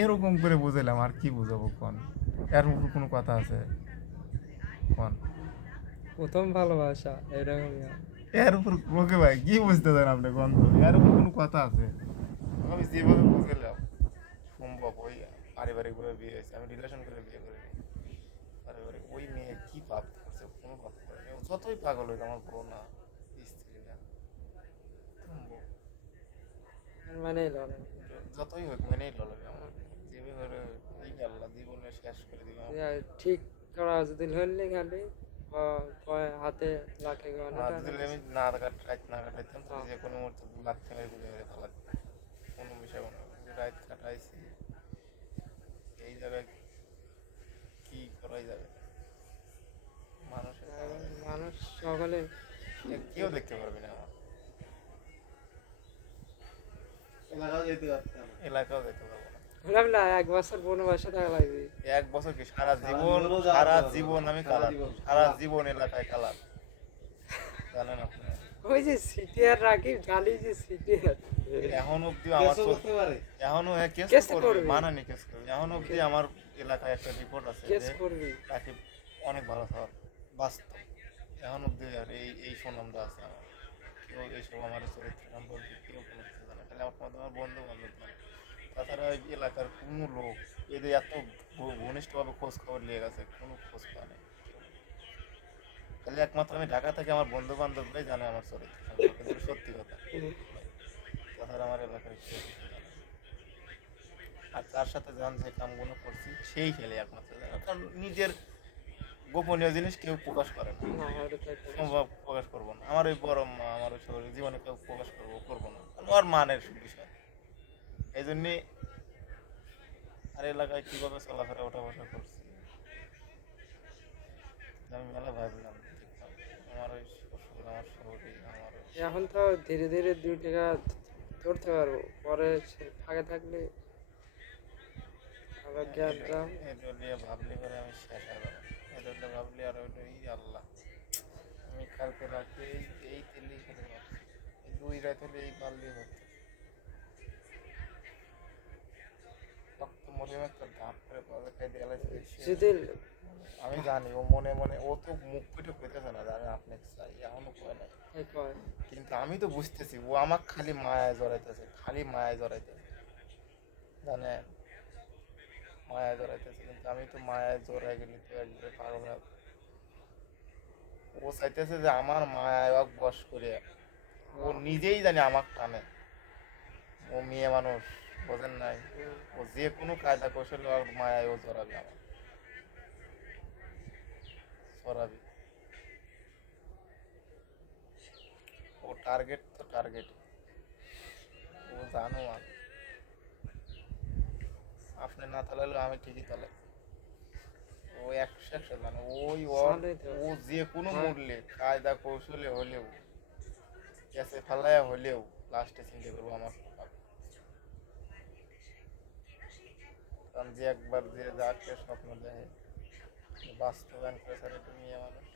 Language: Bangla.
এরকম করে বুঝাইলাম, আর কি বুঝাবো কোন? এর উপর কোনো কথা আছে কোন? প্রথম ভালোবাসা এরকমই হয়। এর উপর ওকে ভাই কি বুঝতে দেন আপনি কোন? তো এর উপর কোনো কথা আছে? আমি যেভাবে বুঝাইলাম সম্ভব, ওই পারিবারিকভাবে বিয়ে হয়েছে, আমি রিলেশন করে বিয়ে করিনি। পারিবারিক ওই মেয়ে কি পাপ করছে, কোনো পাপ করেনি। ও যতই পাগল হইতো আমার বউ না, স্ত্রী না, বউ মানে লড়াই। যতই হোক মেনেই লড়বে আমার। যেভাবে এই আল্লাহ জীবনে শেষ করে দিবে আমার। ঠিক করা যদি হলে খালি হাতে লাঠি আর গয়নাটা যদি আমি না কাটাইতাম তাহলে যে কোনো মুহূর্তে লাখ থেকে গুলি মেরে ফেলা কোনো বিষয় কোনো রাত কাটাইছি এই জায়গায়, কি করাই যাবে? মানুষের মানুষ সকলে কেউ দেখতে পারবে না আমার, এলাকাও দেখতে পারবো না। বললাম না 1 বছর বনবাসে থাকা লাগবে। 1 বছর কি সারা জীবন? সারা জীবন আমি কালার, সারা জীবন এলাকায় কালার, জানেন আপনি? ওই যে সিটিআর রাখি গালি যে সিটিআর এখন অব্দি আমার এখনো কেস কেস করবে, করবি মানানি কেস করবে। এখন অব্দি আমার এলাকায় একটা রিপোর্ট আছে কেস যে করবি রাকিব অনেক ভালো স্যার, বাস্তব। এখন অব্দি আর এই সুনামটা আছে আমার। কেউ এইসব আমার চরিত্র সম্পর্কে কেউ কোনো কিছু জানে না। খালি আমার বন্ধু বান্ধব জানে। তাছাড়া এই এলাকার কোনো লোক এদের এত ঘনিষ্ঠভাবে খোঁজ খবর নিয়ে গেছে, কোনো খোঁজ পায় নাই। খালি একমাত্র আমি ঢাকা থেকে আমার বন্ধু বান্ধবরাই জানে আমার চরিত্র সম্পর্কে, যেটা সত্যি কথা। তাছাড়া আমার এলাকার কেউ কিছু জানে না। আর তার সাথে যান যে কামগুলো করছি সেই খেলে একমাত্র জানে, কারণ নিজের গোপনীয় জিনিস কেউ প্রকাশ করে না, না ওটা তাই করিস। সম্ভব প্রকাশ করবো না। আমার ওই বড় মা, আমার ওই শরীর জীবনে কেউ প্রকাশ করবো না, কারণ ওর মানের বিষয়। এই জন্যে আর এলাকায় কীভাবে চলাফেরা ওঠা বসা করছি আমি মেলা ভাবলাম, দেখলাম আমার ওই শ্বশুর, আমার শহরে, আমার এখন তো ধীরে ধীরে 2 টাকা ধরতে পারবো, পরে ফাঁকে থাকলে আবার গ্যাঞ্জাম। এদের নিয়ে ভাবলি করে আমি শেষ হয়ে যাবো। এদের নিয়ে ভাবলি আর ওইটা এই আল্লাহ, আমি কালকে রাতে এই তেলেই খেতে পারছি, এই 2 রাত হলে এই পারলেই হতো। রক্ত মরিয়ম একটা ধাপ করে পাওয়া খাই দিয়ে যদি আমি জানি ও মনে মনে, ও তো মুখ ফুটে কইতেছে না যে আমি আপনাকে চাই, এখনো কয় নাই। কয় কিন্তু আমি তো বুঝতেছি ও আমাকে খালি মায়ায় জড়াইতেছে, খালি মায়ায় জড়াইতেছে, জানে, মায়ায় জড়াইতেছে। কিন্তু আমি তো মায়ায় জড়াই গেলি তো একবারে পাগল হয়ে। ও চাইতেছে যে আমার মায়ায় ওকে বশ করে, ও নিজেই জানে আমাকে টানে। ও মেয়ে মানুষ, বোঝেন নাই? ও যে কোনো কায়দা কৌশলে ওর মায়ায় ও জড়াবে, আমার জড়াবে। ও টার্গেট তো টার্গেট, ও জানো আর আপনি না তালালেও আমি ঠিকই তালাই। ও 100 জানো ওই ওর, সামনে তো ও যে কোনো মূল্যে কায়দা কৌশলে হলেও, গ্যাসে ফালাইয়া হলেও লাস্টে চিন্তা করবো আমার পাবে। কারণ যে একবার যে যাকে স্বপ্ন দেখে বাস্তবায়ন করে স্যার, এটা মেয়ে মানুষ।